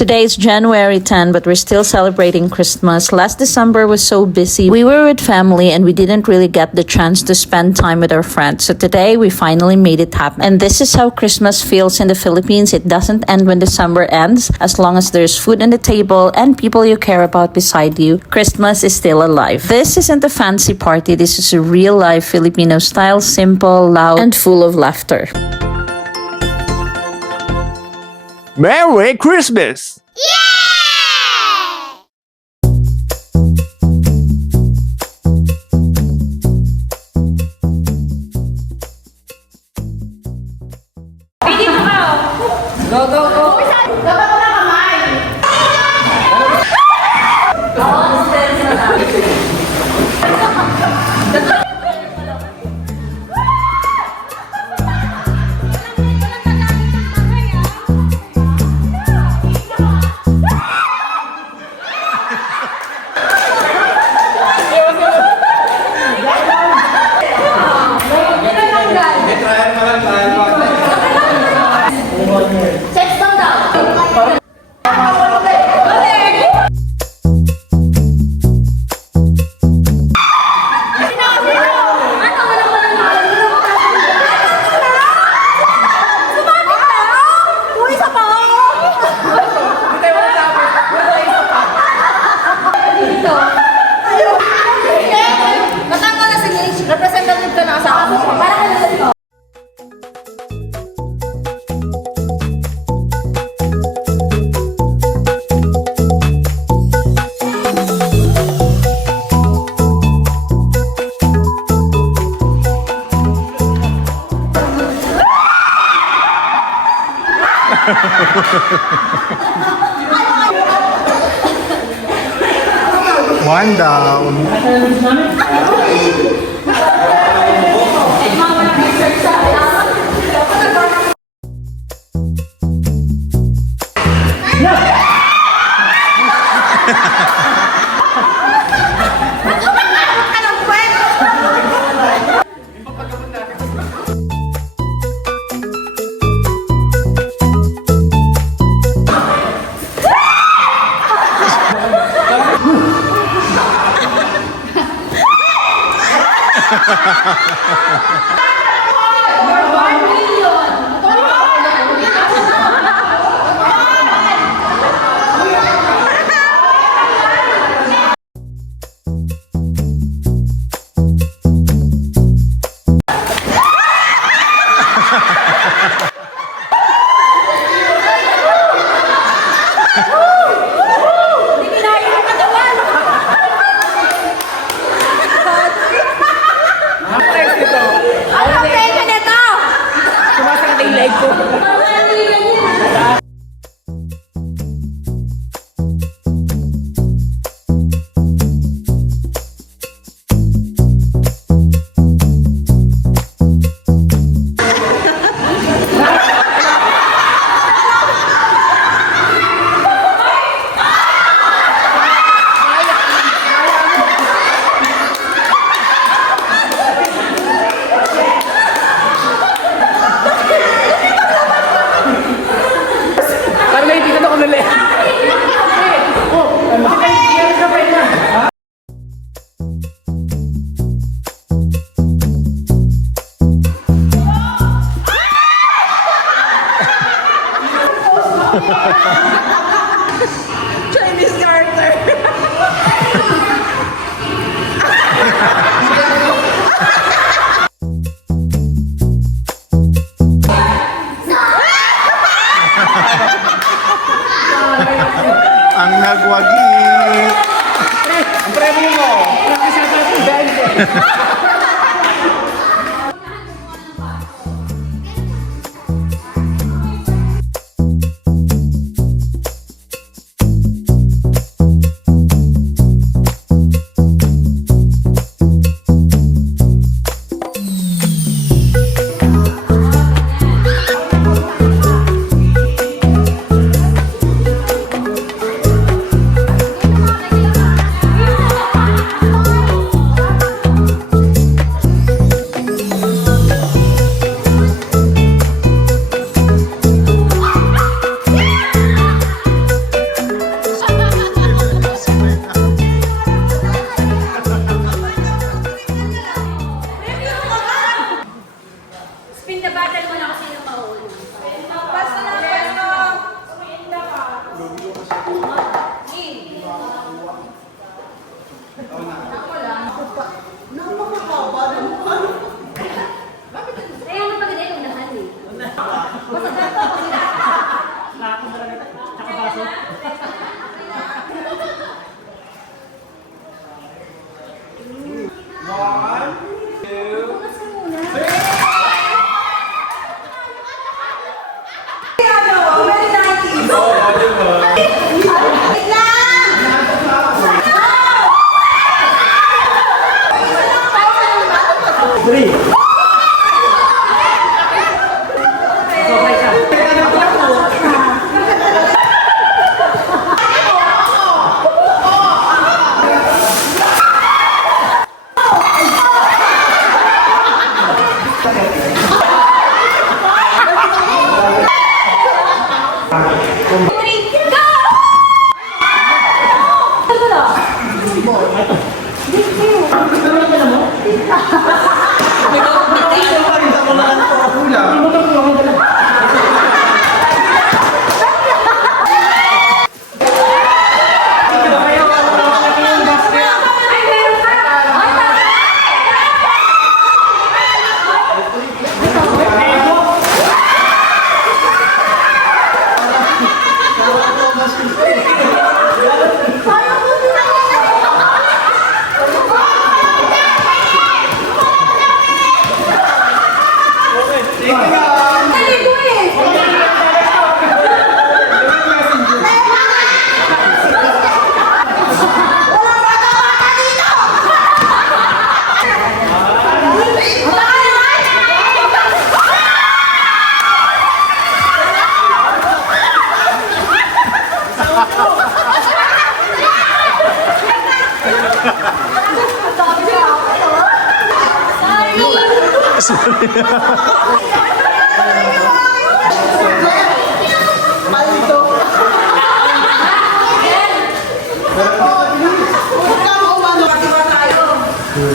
Today is January 10, but we're still celebrating Christmas. Last December was so busy. We were with family and we didn't really get the chance to spend time with our friends. So today we finally made it happen. And this is how Christmas feels in the Philippines. It doesn't end when December ends. As long as there's food on the table and people you care about beside you, Christmas is still alive. This isn't a fancy party. This is a real life Filipino style, simple, loud, and full of laughter. Merry Christmas! One down. Chinese character. Ang nagwagi. Ang premium mo! Practice na tayo ng dance.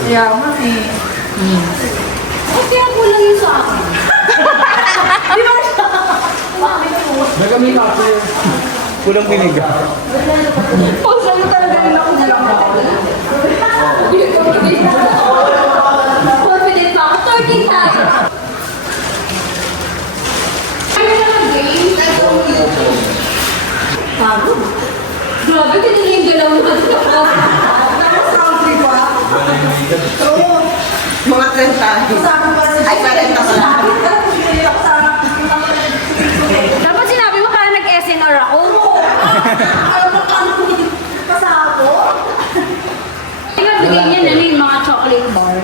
Yaman eh. Ba't kaya kulang yun sa akin? Di ba siya? Nagamit ako yun. Kulang biniga. Pag sa'yo talaga nila ako na lang. Confident pa ako. Talking tayo. Ano na lang game? Tago? Grabe, ganun yung galaw naman. Tapos round 3 pa. Oo. Mga 30. Ay, 40 pa lang. Dapat sinabi mo parang nag-SNR ako. Ayaw mo kang kasabo. Tingnan, bigyan niya na yung mga chocolate bar.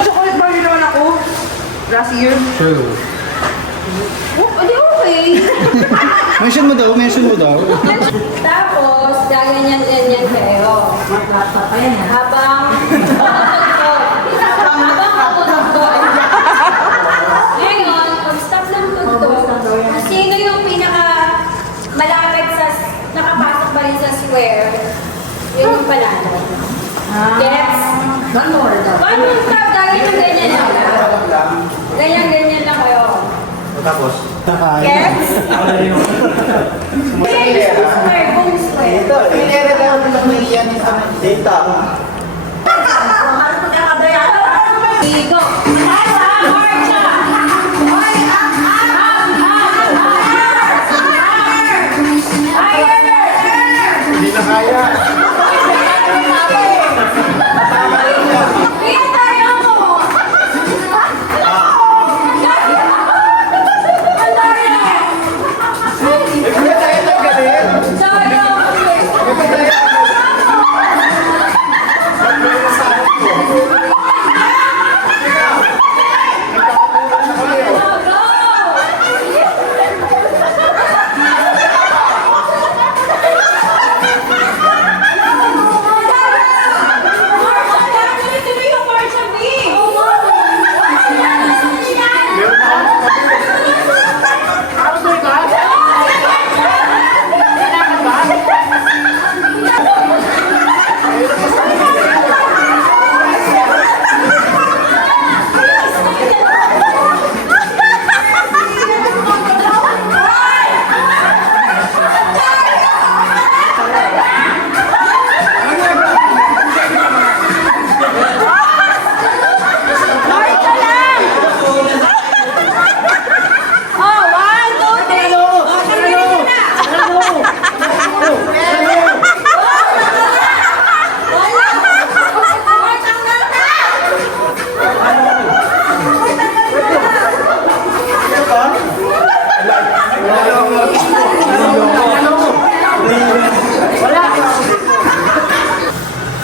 Chocolate bar din naman ako. Last year. True. Oh, di okay. Mention mo daw, mention mo daw. Tapos, gaganyan-ganyan kayo. Habang tugtog. Ngayon, pag stop ng tugtog, sino yung pinaka malapit sa, nakapasok ba rin sa square, yun yung panalo. Gets? One more daw. One more stop, ganyan-ganyan lang. Ganyan-ganyan lang kayo. Tapos? Gets? Square, kung square. Pinere daw naman may iyan sa data. Go! Marcha! Marcha! Hindi na kaya.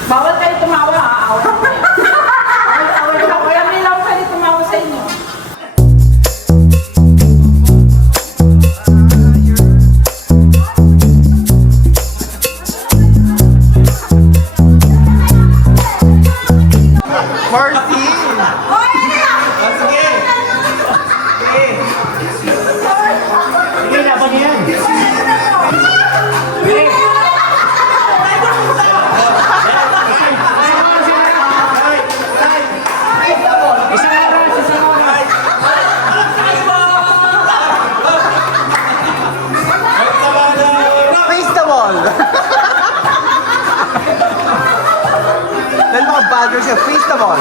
Bawal kayo tumawa, aaw. Walang nilaw kayo tumawa sa inyo. Marcy! Hindi, laban niya yan. Face the wall! Dahil mga bagger siya, face the wall!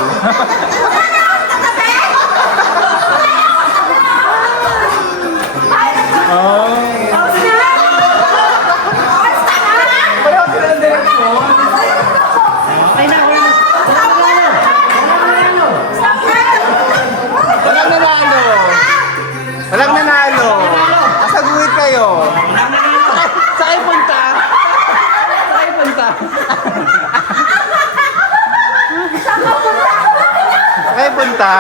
Walang nanalo! Walang nanalo! Kasaguit kayo! Saan punta? Saan punta? Saan punta?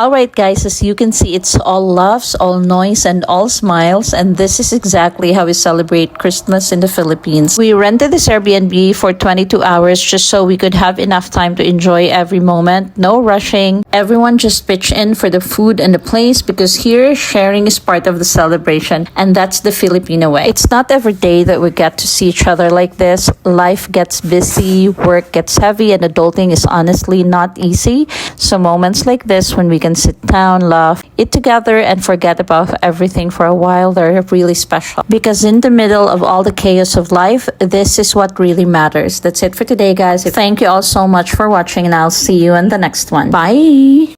Alright guys, as you can see, it's all laughs, all noise, and all smiles, and this is exactly how we celebrate Christmas in the Philippines. We rented this Airbnb for 22 hours just so we could have enough time to enjoy every moment. No rushing. Everyone just pitch in for the food and the place because here, sharing is part of the celebration, and that's the Filipino way. It's not every day that we get to see each other like this. Life gets busy, work gets heavy, and adulting is honestly not easy. So moments like this when we can sit down, laugh, eat together, and forget about everything for a while, they're really special. Because in the middle of all the chaos of life, this is what really matters. That's it for today, guys. Thank you all so much for watching, and I'll see you in the next one. Bye!